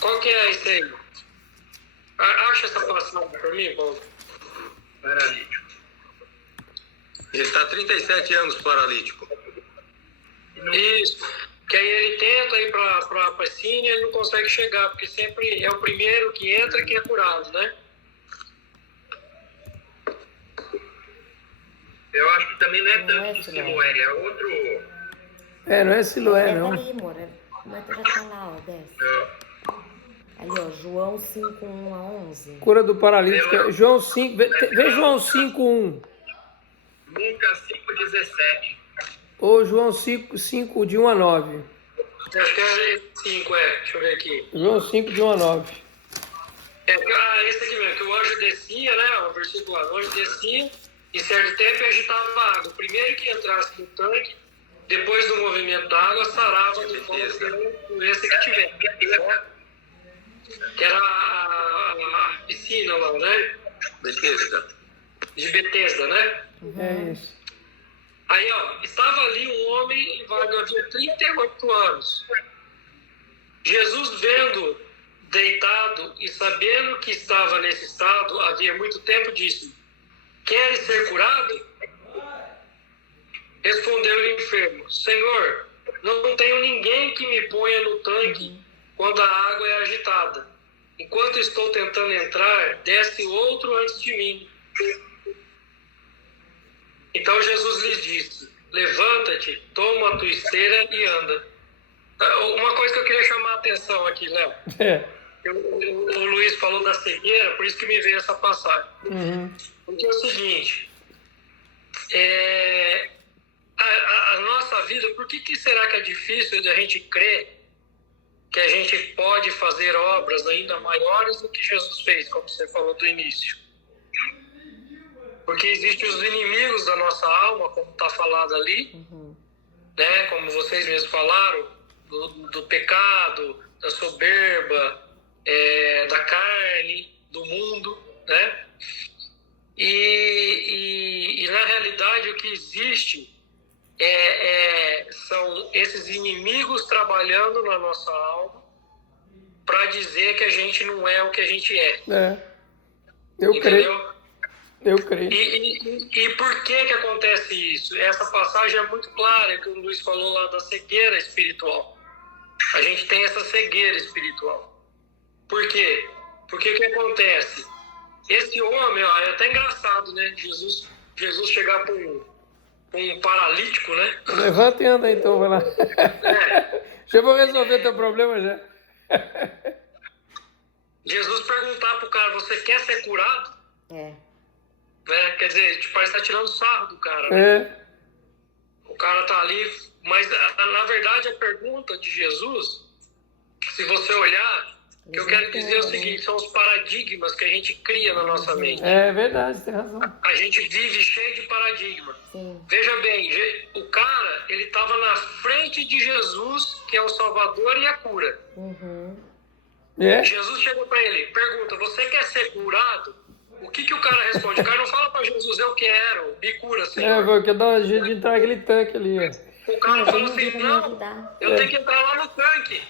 Qual que é esse aí? Acha essa passagem para mim, Paulo? Paralítico. Ele está há 37 anos paralítico. Isso. que aí ele tenta ir para a piscina e ele não consegue chegar, porque sempre é o primeiro que entra que é curado, né? Eu acho que também não é Não tanto é do Siloé. Siloé, é outro. Não é Siloé, Desce não. ali, amor. Mas já tá lá, ó, desce. Não. Ali, ó, João 5, 1 a 11. Cura do paralítico. João 5, vê João 5, 1. Lucas 5,17. Ou João 5, de 1 a 9. Acho que é 5, deixa eu ver aqui. João 5, de 1 a 9. Esse aqui mesmo, que o anjo descia, né? O versículo lá, o anjo descia, em certo tempo e agitava a água. O primeiro que entrasse no tanque, depois do movimento da água, sarava de qualquer doença que tivesse. Que era a piscina lá, né? Betesda. De Betesda, né? É isso. Aí, ó, estava ali um homem inválido, havia 38 anos. Jesus, vendo deitado e sabendo que estava nesse estado havia muito tempo, disse: queres ser curado? Respondeu-lhe o enfermo: Senhor, não tenho ninguém que me ponha no tanque quando a água é agitada. Enquanto estou tentando entrar, desce outro antes de mim. Então Jesus lhe disse: levanta-te, toma a tua esteira e anda. Uma coisa que eu queria chamar a atenção aqui, Léo. O Luiz falou da cegueira, por isso que me veio essa passagem. Porque é o seguinte, a nossa vida, por que será que é difícil de a gente crer que a gente pode fazer obras ainda maiores do que Jesus fez, como você falou do início? Porque existem os inimigos da nossa alma, como está falado ali, né? Como vocês mesmos falaram, do pecado, da soberba, da carne, do mundo, né? E na realidade o que existe são esses inimigos trabalhando na nossa alma para dizer que a gente não é o que a gente é. Eu entendeu? creio. Eu creio. E por que acontece isso? Essa passagem é muito clara, que o Luiz falou lá da cegueira espiritual. A gente tem essa cegueira espiritual. Por quê? Porque o que acontece? Esse homem, ó, é até engraçado, né? Jesus chegar para um paralítico, né? Levanta e anda então, vai lá. Já vou resolver teu problema já. Jesus perguntar pro cara: você quer ser curado? Né? Quer dizer, tipo, parece que tá tirando sarro do cara, né? O cara tá ali, mas na verdade a pergunta de Jesus, se você olhar, o que eu quero dizer é o seguinte: são os paradigmas que a gente cria na nossa mente. É verdade, tem razão. A gente vive cheio de paradigma. Sim. Veja bem, o cara, ele estava na frente de Jesus, que é o Salvador e a cura. Jesus chegou para ele, pergunta: você quer ser curado? O que o cara responde? O cara não fala para Jesus: eu quero, me cura, Senhor. Porque dá um jeito de entrar naquele tanque ali. O cara fala assim: não, eu tenho que entrar lá no tanque.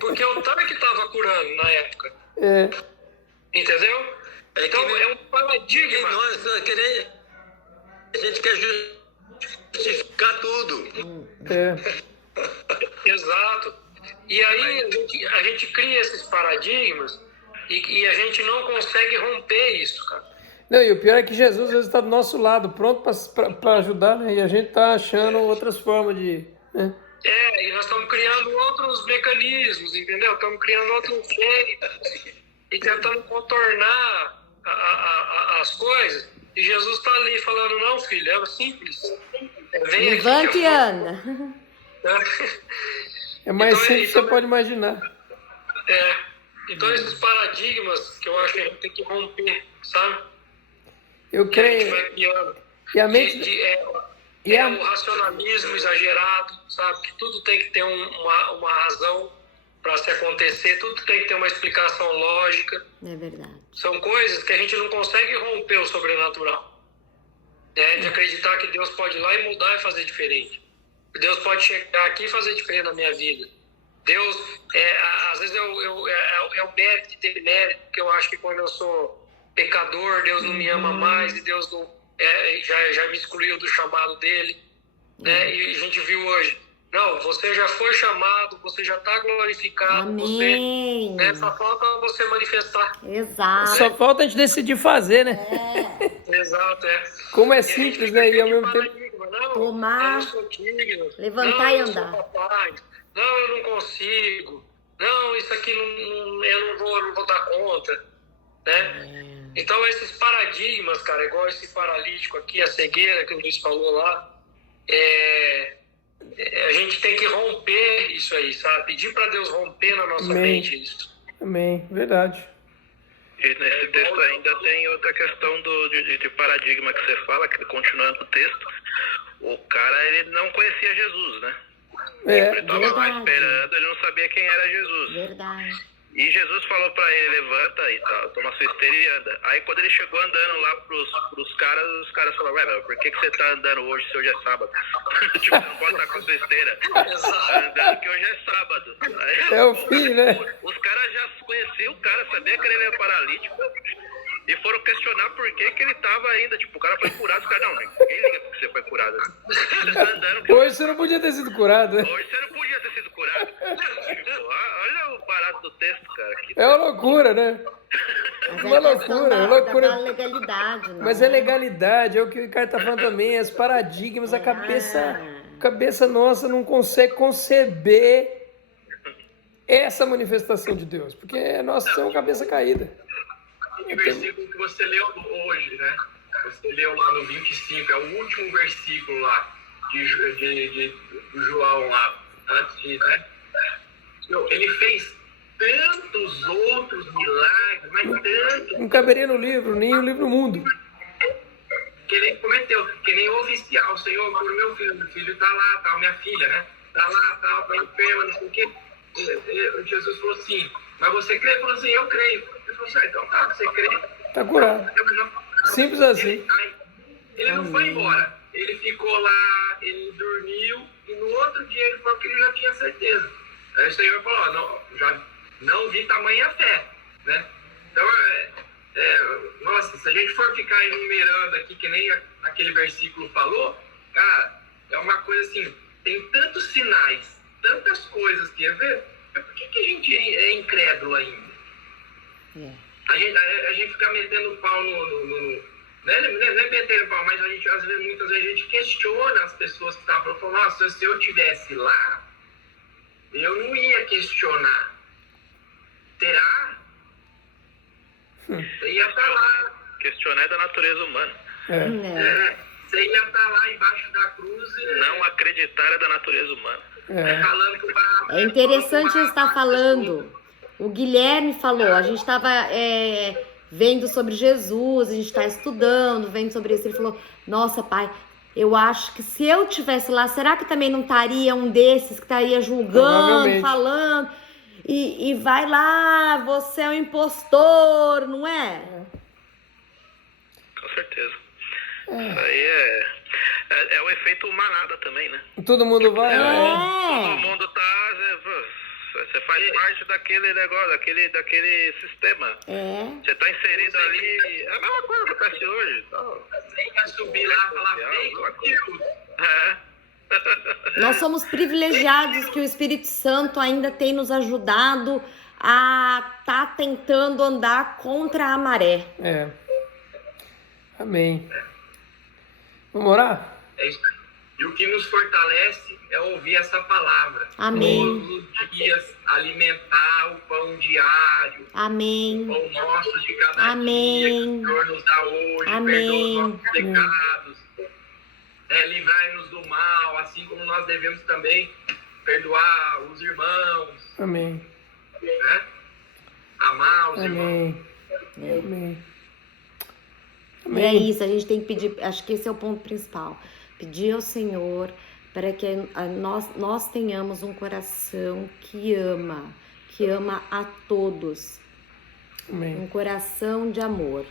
Porque o tanque estava curando na época. Entendeu? Então é um paradigma. A gente quer justificar tudo. Exato. E aí a gente cria esses paradigmas e a gente não consegue romper isso, cara. Não, e o pior é que Jesus às vezes está do nosso lado, pronto para ajudar, né? E a gente está achando outras formas de... Né? E nós estamos criando outros mecanismos, entendeu? Estamos criando outros jeitos e tentando contornar as coisas. E Jesus está ali falando: não, filho, é simples. Vem levanta aqui, e anda. É mais simples que você pode imaginar. Então esses paradigmas que eu acho que a gente tem que romper, sabe? Eu creio. A gente vai criando. E a mente... O racionalismo exagerado, sabe? Que tudo tem que ter uma razão para se acontecer, tudo tem que ter uma explicação lógica. É verdade. São coisas que a gente não consegue romper o sobrenatural. De acreditar que Deus pode ir lá e mudar e fazer diferente. Deus pode chegar aqui e fazer diferente na minha vida. Deus, às vezes é o mérito de ter mérito, porque eu acho que quando eu sou pecador, Deus não me ama mais e Deus não, já me excluiu do chamado dele. Né? E a gente viu hoje, Não, você já foi chamado, você já está glorificado, Amém. você, só falta você manifestar. Exato. Só falta a gente decidir fazer, né? Exato, Como é E a gente simples, fica né? E ao naquele mesmo tempo... paradigma, não, Tomar, eu não sou digno, levantar não, e eu sou andar. capaz, não, eu não consigo, não, isso aqui eu não vou dar conta, né? Então esses paradigmas, cara, igual esse paralítico aqui, a cegueira que o Luiz falou lá, a gente tem que romper isso aí, sabe? Pedir para Deus romper na nossa Amém. mente isso. Amém, verdade. E nesse texto ainda tem outra questão de paradigma que você fala, que continuando o texto, o cara ele não conhecia Jesus, né? Ele estava lá verdade. esperando, ele não sabia quem era Jesus. Verdade. E Jesus falou pra ele, levanta e tal, toma sua esteira e anda. Aí quando ele chegou andando lá pros caras, os caras falaram, velho, por que você tá andando hoje se hoje é sábado? Tipo, você não pode estar com a sua esteira. Tá andando que hoje é sábado. Aí, É o fim, né? Os caras já conheciam o cara, sabia que ele era paralítico. E foram questionar por que ele tava ainda. Tipo, o cara foi curado, os caras, não, ninguém liga porque você foi curado. Você tá andando que Hoje você não podia ter sido curado, né? hoje você não podia ter sido curado. Tipo, olha o barato do texto, cara. É uma loucura, né? Mas Uma é a questão loucura, da, loucura. da legalidade, né? Mas é legalidade, é o que o Ricardo tá falando também, os paradigmas, a cabeça nossa não consegue conceber essa manifestação de Deus, porque nós somos cabeça caída. O versículo que você leu hoje, né? Você leu lá no 25, é o último versículo lá de João lá, antes de, né? Ele fez tantos outros milagres, mas tantos, Não caberia no livro, nem o livro do mundo. que ele cometeu, que nem o oficial, Senhor, por meu filho tá lá, tá, minha filha, né? Tá lá, tá enferma, não sei o quê. Jesus falou assim, mas você crê? Ele falou assim, eu creio. Ele falou assim, então tá, você crê? Tá curado. Simples assim. Ele não foi embora. Ele ficou lá, ele dormiu, e no outro dia ele falou que ele já tinha certeza. Aí o Senhor falou, não, já não vi tamanha fé, né? Então, nossa, se a gente for ficar enumerando aqui, que nem aquele versículo falou, cara, é uma coisa assim, tem tantos sinais, tantas coisas que por que a gente é incrédulo ainda? A gente fica metendo pau não é metendo pau, mas muitas vezes a gente questiona as pessoas que estavam falando, nossa, se eu estivesse lá, eu não ia questionar. Será? Você ia estar lá. Questionar é da natureza humana. Você ia estar lá embaixo da cruz e Não acreditar é da natureza humana. falando que É interessante você estar falando. O Guilherme falou, a gente estava vendo sobre Jesus, a gente está estudando, vendo sobre isso. Ele falou, nossa, pai, eu acho que se eu tivesse lá, será que também não estaria um desses que estaria julgando, falando? E vai lá, você é um impostor, não é? Com certeza. Isso aí é o efeito manada também, né? Todo mundo vai, Todo mundo tá... Você faz parte daquele negócio, daquele sistema. Você tá inserido ali. É a mesma coisa que acontece hoje. Você ia subir lá e falar, Nós somos privilegiados que o Espírito Santo ainda tem nos ajudado a estar tentando andar contra a maré. Amém. Vamos orar? É isso. E o que nos fortalece é ouvir essa palavra. Amém. Todos os dias alimentar o pão diário. Amém. O pão nosso de cada Amém. dia que o Senhor nos dá hoje. Amém. Perdoa os nossos pecados. Livrai-nos do mal, assim como nós devemos também perdoar os irmãos. Amém. Né? Amar os irmãos. Amém. E é isso, a gente tem que pedir, acho que esse é o ponto principal. Pedir ao Senhor para que nós tenhamos um coração que ama a todos. Amém. Um coração de amor.